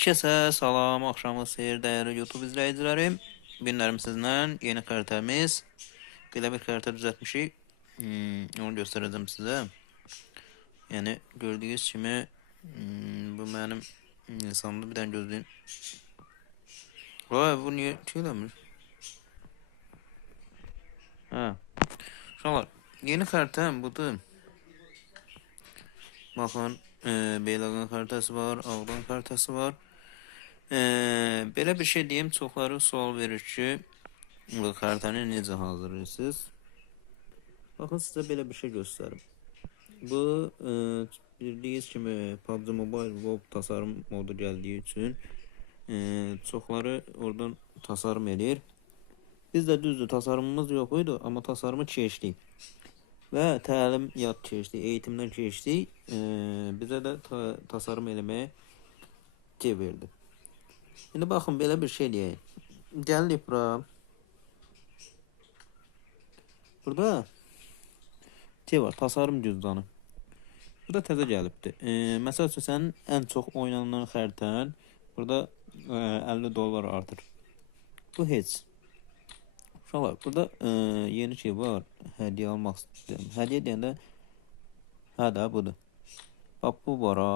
Herkese salam, axşamınız xeyir dəyərli YouTube izləyicilərim. Günlərim sizlə yeni xəritəmiz. Belə bir xəritə düzəltmişik. Onu göstərəcəm sizə. Yəni gördüyünüz kimi bu mənim insanımda bir dənə gözləyin. Vay, bu niyə eləmir? Hə. Uşaqlar, yeni xəritəm budur. Baxın, Beyləqan xəritəsi var, Ağdam xəritəsi var. Belə bir şey deyim, çoxları sual verir ki, bu xəritəni necə hazırlayırsınız? Baxın, sizə belə bir şey göstərim. Bu, bildiyiniz kimi PUBG Mobile Web tasarım modu gəldiyi üçün çoxları oradan tasarım edir. Bizdə düzdür, tasarımımız yox idi, amma tasarımı keçdik. Və təlim yad keçdik, eğitimdən keçdik. Bizə də tasarım eləməyə verdi. Şimdi baxın, belə bir şey deyək. Gəlirik bura. Burada var, tasarım cüzdanı. Burada təzə gəlibdir. Məsəl üçün, sənin ən çox oynanan xəritən burada $50 artır. Bu heç. Uşaqlar, burada yeni şey var. Hədiyyə almaq istəyirəm. Hədiyyə deyəndə, hə də budur. Bax, bu var ha.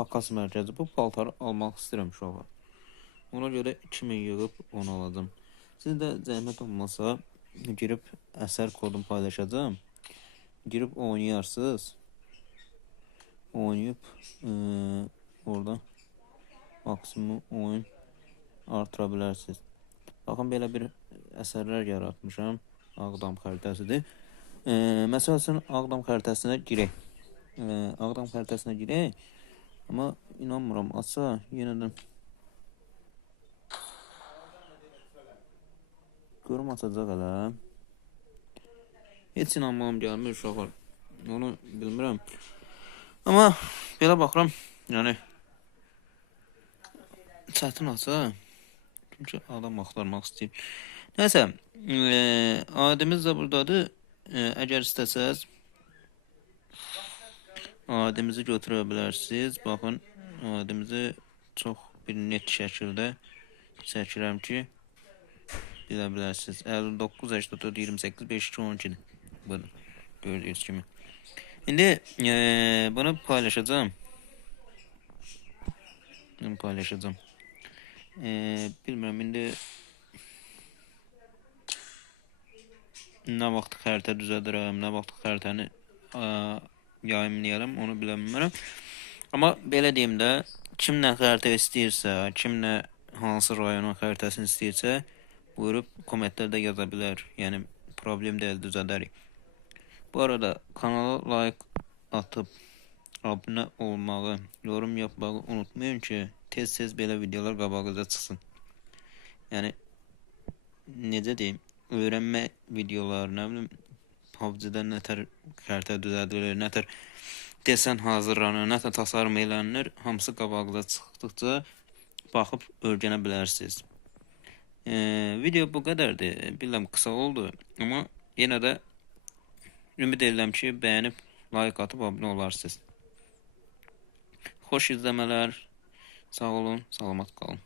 Takas mərkəzi. Bu paltarı almaq istəyirəm uşaqlar. Ona görə 2000 yığıb onu alacağım. Siz də zəhmət olmasa girib əsər kodunu paylaşacağım. Girib oynayarsınız. Oynayıb oradan maksimum oyun artıra bilərsiniz. Baxın, belə bir əsərlər yaratmışam. Ağdam xəritəsidir. Məsəl üçün, Ağdam xəritəsinə girək. Ağdam xəritəsinə girək. Amma inanmıram, açsa yenədən görüm açacaq hələ. Heç inanmam gəlmir uşaqlar. Onu bilmirəm. Amma belə baxıram, yəni çətin açsa. Çünki adam axtarmaq istəyir. Nəysə, adimiz də buradadır. Əgər istəsəz adimizi götürə bilərsiniz. Baxın, adimizi çox bir net şəkildə çəkirəm ki, bilə bilərsiniz. 59 84 28 5 2 12-dir. Budur, gördüyünüz kimi. İndi bunu paylaşacağım. Bilmirəm, indi nə vaxt xəritə düzədirəm, nə vaxt xəritəni yayımlayarım, onu bilmirəm. Amma belə deyim də, kim nə xəritə istəyirsə, kim nə hansı rayonun xəritəsini istəyirsə, buyurub kommentlərdə yaza bilər. Yəni, problem deyil, düzədərik. Bu arada kanala like atıb, abunə olmağı, yorum yapmağı unutmayın ki, tez-tez belə videolar qabağınıza çıxsın. Yəni, necə deyim, öyrənmə videoları, nə bilim, PUBG-də nətər xəritə düzədilir, nətər desen hazırlanır, nətər tasarım elənir, hamısı qabağınıza çıxdıqca baxıb öyrənə bilərsiniz. Video bu qədərdir. Bilirəm, qısa oldu, amma yenə də ümid edirəm ki, bəyənib, like atıb, abunə olarsınız. Xoş izləmələr, sağ olun, salamat qalın.